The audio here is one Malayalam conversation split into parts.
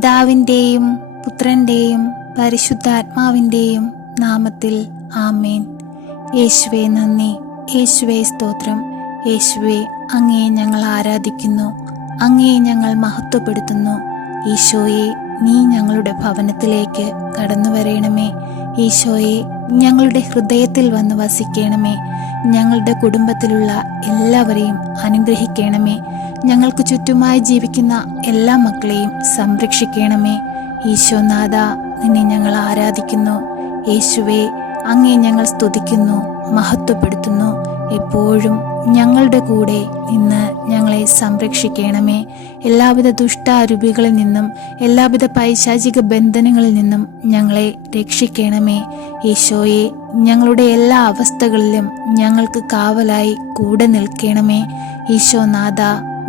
പിതാവിന്റെയും പുത്രന്റെയും പരിശുദ്ധാത്മാവിന്റെയും നാമത്തിൽ ആമേൻ. യേശുവേ നന്ദി. യേശുവേ സ്തോത്രം. യേശുവേ അങ്ങയെ ഞങ്ങൾ ആരാധിക്കുന്നു. അങ്ങയെ ഞങ്ങൾ മഹത്വപ്പെടുത്തുന്നു. ഈശോയെ നീ ഞങ്ങളുടെ ഭവനത്തിലേക്ക് കടന്നു വരേണമേ ഈശോയെ ഞങ്ങളുടെ ഹൃദയത്തിൽ വന്ന് വസിക്കണമേ. ഞങ്ങളുടെ കുടുംബത്തിലുള്ള എല്ലാവരെയും അനുഗ്രഹിക്കണമേ. ഞങ്ങൾക്ക് ചുറ്റുമായി ജീവിക്കുന്ന എല്ലാ മക്കളെയും സംരക്ഷിക്കണമേ. ഈശോനാഥ നിന്നെ ഞങ്ങൾ ആരാധിക്കുന്നു. യേശുവെ അങ്ങേ ഞങ്ങൾ സ്തുതിക്കുന്നു മഹത്വപ്പെടുത്തുന്നു. എപ്പോഴും ഞങ്ങളുടെ കൂടെ നിന്ന് ഞങ്ങളെ സംരക്ഷിക്കണമേ. എല്ലാവിധ ദുഷ്ടാരൂപികളിൽ നിന്നും എല്ലാവിധ പൈശാചിക ബന്ധനങ്ങളിൽ നിന്നും ഞങ്ങളെ രക്ഷിക്കണമേ. ഈശോയെ ഞങ്ങളുടെ എല്ലാ അവസ്ഥകളിലും ഞങ്ങൾക്ക് കാവലായി കൂടെ നിൽക്കണമേ. ഈശോനാഥ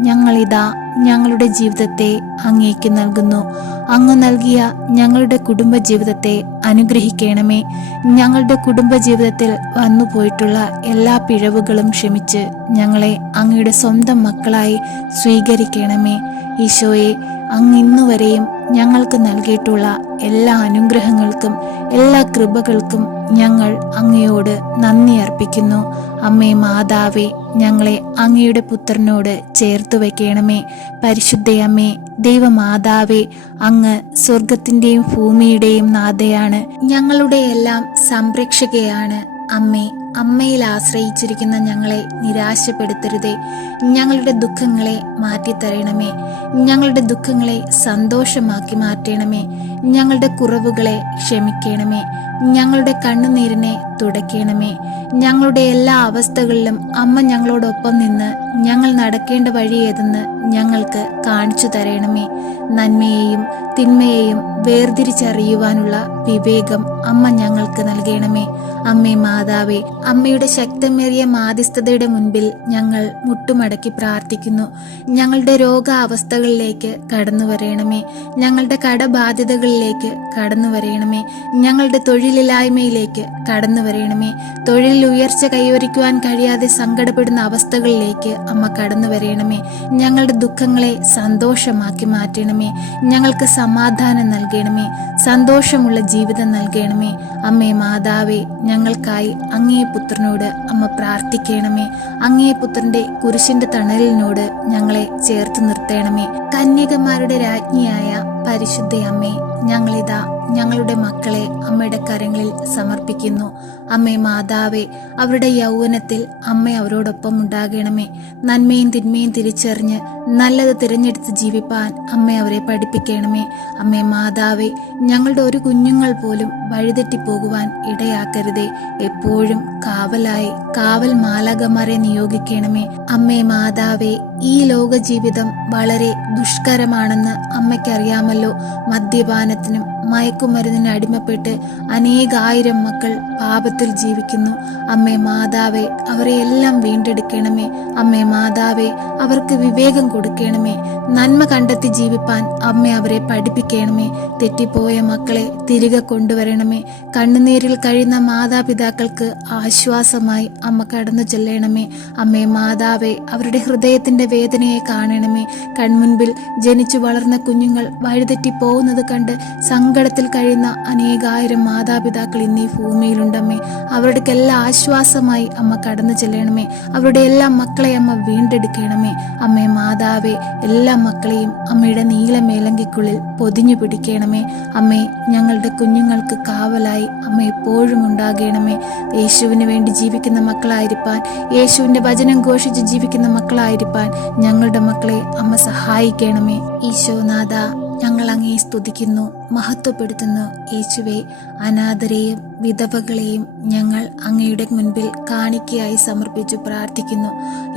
ഞങ്ങളിതാ ഞങ്ങളുടെ ജീവിതത്തെ അങ്ങേക്ക് നൽകുന്നു. അങ്ങ് നൽകിയ ഞങ്ങളുടെ കുടുംബ ജീവിതത്തെ അനുഗ്രഹിക്കണമേ. ഞങ്ങളുടെ കുടുംബ ജീവിതത്തിൽ വന്നുപോയിട്ടുള്ള എല്ലാ പിഴവുകളും ക്ഷമിച്ച് ഞങ്ങളെ അങ്ങയുടെ സ്വന്തം മക്കളായി സ്വീകരിക്കണമേ. ഈശോയെ അങ്ങ് ഇന്നുവരെയും ഞങ്ങൾക്ക് നൽകിയിട്ടുള്ള എല്ലാ അനുഗ്രഹങ്ങൾക്കും എല്ലാ കൃപകൾക്കും ഞങ്ങൾ അങ്ങയോട് നന്ദി അർപ്പിക്കുന്നു. അമ്മേ മാതാവേ ഞങ്ങളെ അങ്ങയുടെ പുത്രനോട് ചേർത്തു വയ്ക്കണമേ പരിശുദ്ധയമ്മേ ദൈവമാതാവേ അങ്ങ് സ്വർഗത്തിന്റെയും ഭൂമിയുടെയും നാഥയാണ്. ഞങ്ങളുടെ എല്ലാം സംരക്ഷകയാണ് അമ്മേ. അമ്മയിൽ ആശ്രയിച്ചിരിക്കുന്ന ഞങ്ങളെ നിരാശപ്പെടുത്തരുതേ. ഞങ്ങളുടെ ദുഃഖങ്ങളെ മാറ്റിത്തരണമേ. ഞങ്ങളുടെ ദുഃഖങ്ങളെ സന്തോഷമാക്കി മാറ്റണമേ. ഞങ്ങളുടെ കുറവുകളെ ക്ഷമിക്കണമേ. ഞങ്ങളുടെ കണ്ണുനീരിനെ തുടയ്ക്കണമേ. ഞങ്ങളുടെ എല്ലാ അവസ്ഥകളിലും അമ്മ ഞങ്ങളോടൊപ്പം നിന്ന് ഞങ്ങൾ നടക്കേണ്ട വഴി ഏതെന്ന് ഞങ്ങൾക്ക് കാണിച്ചു തരണമേ. നന്മയെയും തിന്മയെയും വേർതിരിച്ചറിയുവാനുള്ള വിവേകം അമ്മ ഞങ്ങൾക്ക് നൽകണമേ. അമ്മേ മാതാവേ അമ്മയുടെ ശക്തമേറിയ മാധ്യസ്ഥതയുടെ മുൻപിൽ ഞങ്ങൾ മുട്ടുമടക്കി പ്രാർത്ഥിക്കുന്നു. ഞങ്ങളുടെ രോഗാവസ്ഥകളിലേക്ക് കടന്നു വരയണമേ ഞങ്ങളുടെ കടബാധ്യതകളിലേക്ക് കടന്നു വരയണമേ ഞങ്ങളുടെ തൊഴിലില്ലായ്മയിലേക്ക് കടന്നു വരയണമേ തൊഴിലിൽ ഉയർച്ച കൈവരിക്കുവാൻ കഴിയാതെ സങ്കടപ്പെടുന്ന അവസ്ഥകളിലേക്ക് അമ്മ കടന്നു വരയണമേ. ഞങ്ങളുടെ ദുഃഖങ്ങളെ സന്തോഷമാക്കി മാറ്റണമേ. ഞങ്ങൾക്ക് സമാധാനം നൽകണമേ. സന്തോഷമുള്ള ജീവിതം നൽകണമേ. അമ്മേ മാതാവേ ഞങ്ങൾക്കായി അങ്ങേ പുത്രനോട് അമ്മ പ്രാർത്ഥിക്കണമേ. അങ്ങേ പുത്രന്റെ കുരിശിന്റെ തണലിനോട് ഞങ്ങളെ ചേർത്ത് നിർത്തണമേ. കന്യകമാരുടെ രാജ്ഞിയായ പരിശുദ്ധ അമ്മേ ഞങ്ങളിതാ ഞങ്ങളുടെ മക്കളെ അമ്മയുടെ കരങ്ങളിൽ സമർപ്പിക്കുന്നു. അമ്മേ മാതാവേ അവരുടെ യൗവനത്തിൽ അമ്മ അവരോടൊപ്പം ഉണ്ടാകണമേ. നന്മയും തിന്മയും തിരിച്ചറിഞ്ഞ് നല്ലത് തിരഞ്ഞെടുത്ത് ജീവിപ്പാൻ അമ്മ അവരെ പഠിപ്പിക്കണമേ. അമ്മേ മാതാവേ ഞങ്ങളുടെ ഒരു കുഞ്ഞുങ്ങൾ പോലും വഴിതെറ്റിപ്പോകുവാൻ ഇടയാക്കരുതേ. എപ്പോഴും കാവലായി കാവൽ മാലാകമാരെ നിയോഗിക്കണമേ. അമ്മേ മാതാവേ ഈ ലോക ജീവിതം വളരെ ദുഷ്കരമാണെന്ന് അമ്മയ്ക്കറിയാമല്ലോ. മദ്യപാനത്തിനും മയക്കുമരുന്നിന് അടിമപ്പെട്ട് അനേകായിരം മക്കൾ പാപത്തിൽ ജീവിക്കുന്നു. അമ്മേ മാതാവേ അവരെ എല്ലാം വീണ്ടെടുക്കണമേ. അമ്മേ മാതാവേ അവർക്ക് വിവേകം കൊടുക്കണമേ. നന്മ കണ്ടെത്തി ജീവിപ്പാൻ അമ്മ അവരെ പഠിപ്പിക്കണമേ. തെറ്റിപ്പോയ മക്കളെ തിരികെ കൊണ്ടുവരണമേ. കണ്ണുനീരിൽ കഴിയുന്ന മാതാപിതാക്കൾക്ക് ആശ്വാസമായി അമ്മ കടന്നു ചെല്ലണമേ. അമ്മേ മാതാവേ അവരുടെ ഹൃദയത്തിന്റെ വേദനയെ കാണണമേ. കൺമുൻപിൽ ജനിച്ചു വളർന്ന കുഞ്ഞുങ്ങൾ വഴിതെറ്റി പോകുന്നത് കണ്ട് സങ്കടത്തിൽ കഴിയുന്ന അനേകായിരം മാതാപിതാക്കൾ ഇന്ന് ഈ ഭൂമിയിലുണ്ടമ്മേ. അവരുടെക്കെല്ലാം ആശ്വാസമായി അമ്മ കടന്നു ചെല്ലണമേ. അവരുടെ എല്ലാ മക്കളെ അമ്മ വീണ്ടെടുക്കണമേ. അമ്മേ മാതാവേ എല്ലാ മക്കളെയും അമ്മയുടെ നീല മേലങ്കിക്കുള്ളിൽ പൊതിഞ്ഞു പിടിക്കണമേ. അമ്മേ ഞങ്ങളുടെ കുഞ്ഞുങ്ങൾക്ക് കാവലായി അമ്മ എപ്പോഴും ഉണ്ടാകണമേ. യേശുവിന് വേണ്ടി ജീവിക്കുന്ന മക്കളായിരിക്കാൻ യേശുവിന്റെ വചനം ഘോഷിച്ച് ജീവിക്കുന്ന മക്കളായിരിക്കാൻ ഞങ്ങളുടെ മക്കളെ അമ്മ സഹായിക്കണമേ. ഈശോനാഥ ഞങ്ങൾ അങ്ങേ സ്തുതിക്കുന്നു. മഹത്വപ്പെടുത്തുന്നു യേശുവെ അനാഥരെയും വിധവകളെയും ഞങ്ങൾ അങ്ങയുടെ മുൻപിൽ കാണിക്കയായി സമർപ്പിച്ചു പ്രാർത്ഥിക്കുന്നു.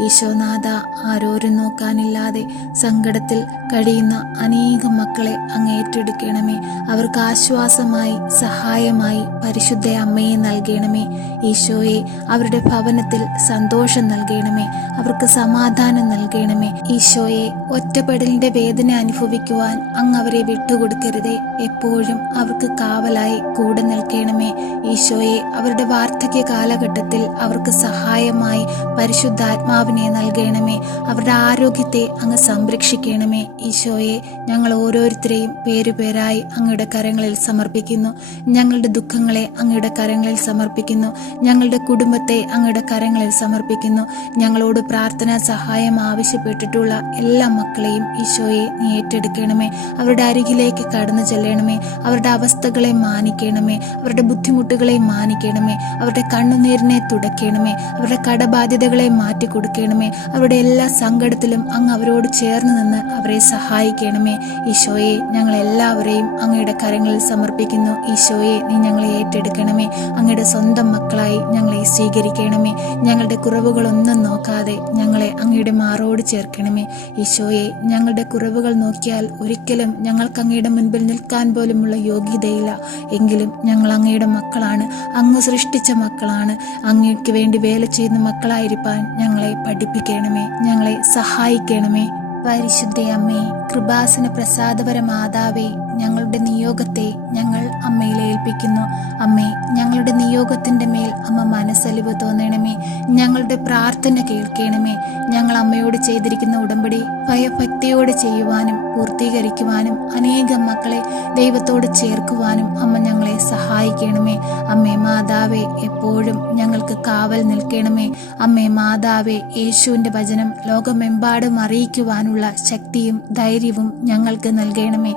യേശോനാഥ ആരോരും നോക്കാനില്ലാതെ സങ്കടത്തിൽ കഴിയുന്ന അനേകം മക്കളെ അങ്ങ് ഏറ്റെടുക്കണമേ. അവർക്ക് ആശ്വാസമായി സഹായമായി പരിശുദ്ധ അമ്മയെ നൽകണമേ. ഈശോയെ അവരുടെ ഭവനത്തിൽ സന്തോഷം നൽകണമേ. അവർക്ക് സമാധാനം നൽകണമേ. ഈശോയെ ഒറ്റപ്പെടലിന്റെ വേദന അനുഭവിക്കുവാൻ അങ്ങ് അവരെ വിട്ടുകൊടുക്കരുതേ എപ്പോഴും അവർക്ക് കാവലായി കൂടെ നിൽക്കണമേ. ഈശോയെ അവരുടെ വാർദ്ധക്യ കാലഘട്ടത്തിൽ അവർക്ക് സഹായമായി പരിശുദ്ധാത്മാവിനെ നൽകണമേ. അവരുടെ ആരോഗ്യത്തെ അങ്ങ് സംരക്ഷിക്കണമേ. ഈശോയെ ഞങ്ങൾ ഓരോരുത്തരെയും പേരുപേരായി അങ്ങയുടെ കരങ്ങളിൽ സമർപ്പിക്കുന്നു. ഞങ്ങളുടെ ദുഃഖങ്ങളെ അങ്ങയുടെ കരങ്ങളിൽ സമർപ്പിക്കുന്നു. ഞങ്ങളുടെ കുടുംബത്തെ അങ്ങയുടെ കരങ്ങളിൽ സമർപ്പിക്കുന്നു. ഞങ്ങളോട് പ്രാർത്ഥനാ സഹായം ആവശ്യപ്പെട്ടിട്ടുള്ള എല്ലാ മക്കളെയും ഈശോയെ നീ ഏറ്റെടുക്കണമേ. അവരുടെ അരികിലേക്ക് കടന്നു ചെല്ലണമേ. അവരുടെ അവസ്ഥകളെ മാനിക്കണമേ. അവരുടെ ബുദ്ധിമുട്ടുകളെ മാനിക്കണമേ. അവരുടെ കണ്ണുനീരിനെ തുടയ്ക്കണമേ അവരുടെ കടബാധ്യതകളെ മാറ്റി കൊടുക്കണമേ അവരുടെ എല്ലാ സങ്കടത്തിലും അങ്ങ് അവരോട് ചേർന്ന് നിന്ന് അവരെ സഹായിക്കണമേ. ഈശോയെ ഞങ്ങൾ എല്ലാവരെയും അങ്ങയുടെ കരങ്ങളിൽ സമർപ്പിക്കുന്നു. ഈശോയെ നീ ഞങ്ങളെ ഏറ്റെടുക്കണമേ. അങ്ങയുടെ സ്വന്തം മക്കളായി ഞങ്ങളെ സ്വീകരിക്കണമേ. ഞങ്ങളുടെ കുറവുകളൊന്നും നോക്കാതെ ഞങ്ങളെ അങ്ങയുടെ മാറോട് ചേർക്കണമേ. ഈശോയെ ഞങ്ങളുടെ കുറവുകൾ നോക്കിയാൽ ഒരിക്കലും ഞങ്ങൾക്ക് അങ്ങയുടെ മുൻപിൽ നിൽക്കാൻ പോലുമുള്ള യോഗ്യതയില്ല. എങ്കിലും ഞങ്ങൾ അങ്ങയുടെ മക്കളാണ്. അങ്ങ് സൃഷ്ടിച്ച മക്കളാണ്. അങ്ങയ്ക്ക് വേണ്ടി വേല ചെയ്യുന്ന മക്കളായിരിക്കാൻ ഞങ്ങളെ പഠിപ്പിക്കണമേ. ഞങ്ങളെ സഹായിക്കണമേ. പരിശുദ്ധയമ്മേ കൃപാസന പ്രസാദപര മാതാവേ ഞങ്ങളുടെ നിയോഗത്തെ ഞങ്ങൾ അമ്മയിൽ ഏൽപ്പിക്കുന്നു. അമ്മേ ഞങ്ങളുടെ നിയോഗത്തിന്റെ മേൽ അമ്മ മനസ്സലിവ് തോന്നണമേ. ഞങ്ങളുടെ പ്രാർത്ഥന കേൾക്കണമേ. ഞങ്ങൾ അമ്മയോട് ചെയ്തിരിക്കുന്ന ഉടമ്പടി ഭയഭക്തിയോടെ ചെയ്യുവാനും പൂർത്തീകരിക്കുവാനും അനേകം മക്കളെ ദൈവത്തോട് ചേർക്കുവാനും അമ്മ ഞങ്ങളെ സഹായിക്കണമേ. അമ്മേ മാതാവേ എപ്പോഴും ഞങ്ങൾക്ക് കാവൽ നിൽക്കണമേ. അമ്മേ മാതാവേ യേശുവിന്റെ വചനം ലോകമെമ്പാടും അറിയിക്കുവാനുള്ള ശക്തിയും ധൈര്യവും ഞങ്ങൾക്ക് നൽകണമേ.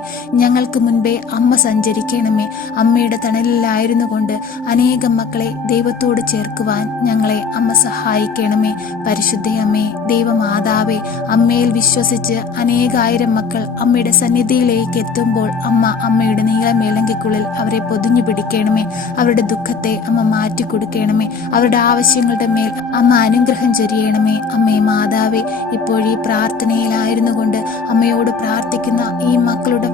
ഞങ്ങൾക്ക് മുൻപേ അമ്മ സഞ്ചരിക്കണമേ. അമ്മയുടെ തണലിലായിരുന്നു കൊണ്ട് അനേകം മക്കളെ ദൈവത്തോട് ചേർക്കുവാൻ ഞങ്ങളെ അമ്മ സഹായിക്കണമേ. പരിശുദ്ധയമ്മേ ദൈവമാതാവേ അമ്മയിൽ വിശ്വസിച്ച് അനേകായിരം മക്കൾ അമ്മയുടെ സന്നിധിയിലേക്ക് എത്തുമ്പോൾ അമ്മ അമ്മയുടെ നീളമേലങ്കിക്കുള്ളിൽ അവരെ പൊതിഞ്ഞു പിടിക്കണമേ. അവരുടെ ദുഃഖത്തെ അമ്മ മാറ്റി കൊടുക്കണമേ അവരുടെ ആവശ്യങ്ങളുടെ മേൽ അമ്മ അനുഗ്രഹം ചൊരിയണമേ. അമ്മേ മാതാവേ ഇപ്പോൾ ഈ പ്രാർത്ഥനയിലായിരുന്നു കൊണ്ട് അമ്മയോട് പ്രാർത്ഥിക്കുന്ന ഈ മക്കളുടെ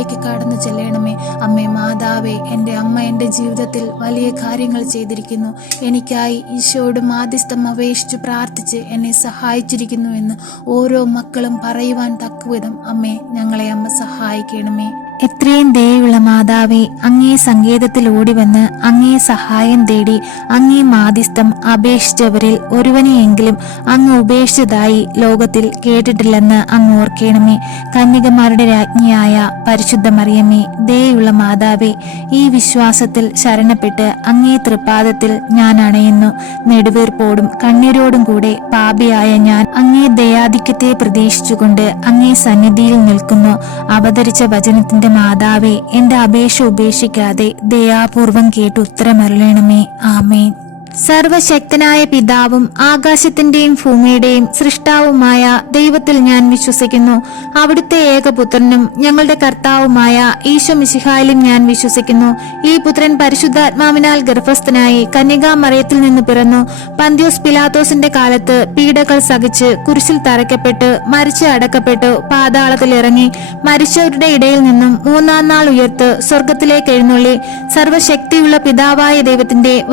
ഭവനത്തിലേക്ക് കടന്നു ചെല്ലണമേ. അമ്മേ മാതാവേ എന്റെ അമ്മ എന്റെ ജീവിതത്തിൽ വലിയ കാര്യങ്ങൾ ചെയ്തിരിക്കുന്നു. എനിക്കായി ഈശോയോട് മാധ്യസ്ഥം അപേക്ഷിച്ച് പ്രാർത്ഥിച്ച് എന്നെ സഹായിച്ചിരിക്കുന്നു എന്ന് ഓരോ മക്കളും പറയുവാൻ തക്കവിധം. അമ്മേ ഞങ്ങളെ അമ്മ സഹായിക്കണമേ. എത്രയും ദയുള്ള മാതാവേ അങ്ങേ സങ്കേതത്തിൽ ഓടിവന്ന് അങ്ങേ സഹായം തേടി അങ്ങേ മാധ്യസ്ഥം അപേക്ഷിച്ചവരിൽ ഒരുവനെയെങ്കിലും അങ്ങ് ഉപേക്ഷിച്ചതായി ലോകത്തിൽ കേട്ടിട്ടില്ലെന്ന് അങ്ങ് ഓർക്കണമേ. കന്യകമാരുടെ രാജ്ഞിയായ പരിശുദ്ധ മറിയമ്മേ ദയുള്ള മാതാവേ ഈ വിശ്വാസത്തിൽ ശരണപ്പെട്ട് അങ്ങേ തൃപ്പാദത്തിൽ ഞാൻ അണയുന്നു. നെടുവീർപ്പോടും കണ്ണീരോടും കൂടെ പാപിയായ ഞാൻ അങ്ങേ ദയാധിക്യത്തെ പ്രതീക്ഷിച്ചുകൊണ്ട് അങ്ങേ സന്നിധിയിൽ നിൽക്കുന്നു. അവതരിച്ച വചനത്തിന്റെ മാതാവേ എന്റെ അപേക്ഷ ഉപേക്ഷിക്കാതെ ദയാപൂർവം കേട്ട് ഉത്തരമരളണമേ. ആമേൻ. സർവശക്തനായ പിതാവും ആകാശത്തിന്റെയും ഭൂമിയുടെയും സൃഷ്ടാവുമായ ദൈവത്തിൽ ഞാൻ വിശ്വസിക്കുന്നു. അവിടുത്തെ ഏകപുത്രനും ഞങ്ങളുടെ കർത്താവുമായ ഈശോ മിശിഹായിലും ഞാൻ വിശ്വസിക്കുന്നു. ഈ പുത്രൻ പരിശുദ്ധാത്മാവിനാൽ ഗർഭസ്ഥനായി കന്യകാമറയത്തിൽ നിന്ന് പിറന്നു. പന്ത്യോസ് പിലാത്തോസിന്റെ കാലത്ത് പീഡകൾ സഹിച്ച് കുരിശിൽ തറയ്ക്കപ്പെട്ട് മരിച്ച് അടക്കപ്പെട്ടു പാതാളത്തിൽ ഇറങ്ങി മരിച്ചവരുടെ ഇടയിൽ നിന്നും മൂന്നാം നാൾ ഉയർത്ത് സ്വർഗത്തിലേക്ക് എഴുന്നള്ളി. സർവശക്തിയുള്ള പിതാവായ ദൈവത്തിന്റെ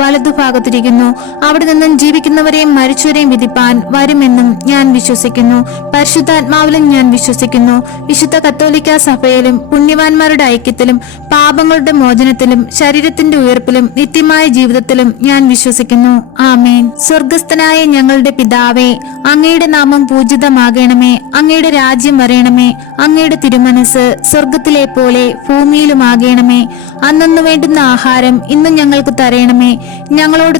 വലതുഭാഗത്തിരിക്കുന്നു അവിടെ നിന്നും ജീവിക്കുന്നവരെയും മരിച്ചവരെയും വിധിപ്പാൻ വരുമെന്നും ഞാൻ വിശ്വസിക്കുന്നു. പരിശുദ്ധാത്മാവിലും ഞാൻ വിശ്വസിക്കുന്നു. വിശുദ്ധ കത്തോലിക്ക സഭയിലും പുണ്യവാന്മാരുടെ ഐക്യത്തിലും പാപങ്ങളുടെ മോചനത്തിലും ശരീരത്തിന്റെ ഉയർപ്പിലും നിത്യമായ ജീവിതത്തിലും ഞാൻ വിശ്വസിക്കുന്നു. ആമേൻ. സ്വർഗസ്ഥനായ ഞങ്ങളുടെ പിതാവേ അങ്ങയുടെ നാമം പൂജിതമാകണമേ. അങ്ങയുടെ രാജ്യം വരയണമേ അങ്ങയുടെ തിരുമനസ് സ്വർഗത്തിലെ പോലെ ഭൂമിയിലുമാകണമേ. അന്നു വേണ്ടുന്ന ആഹാരം ഇന്ന് ഞങ്ങൾക്ക് തരയണമേ ഞങ്ങളോട്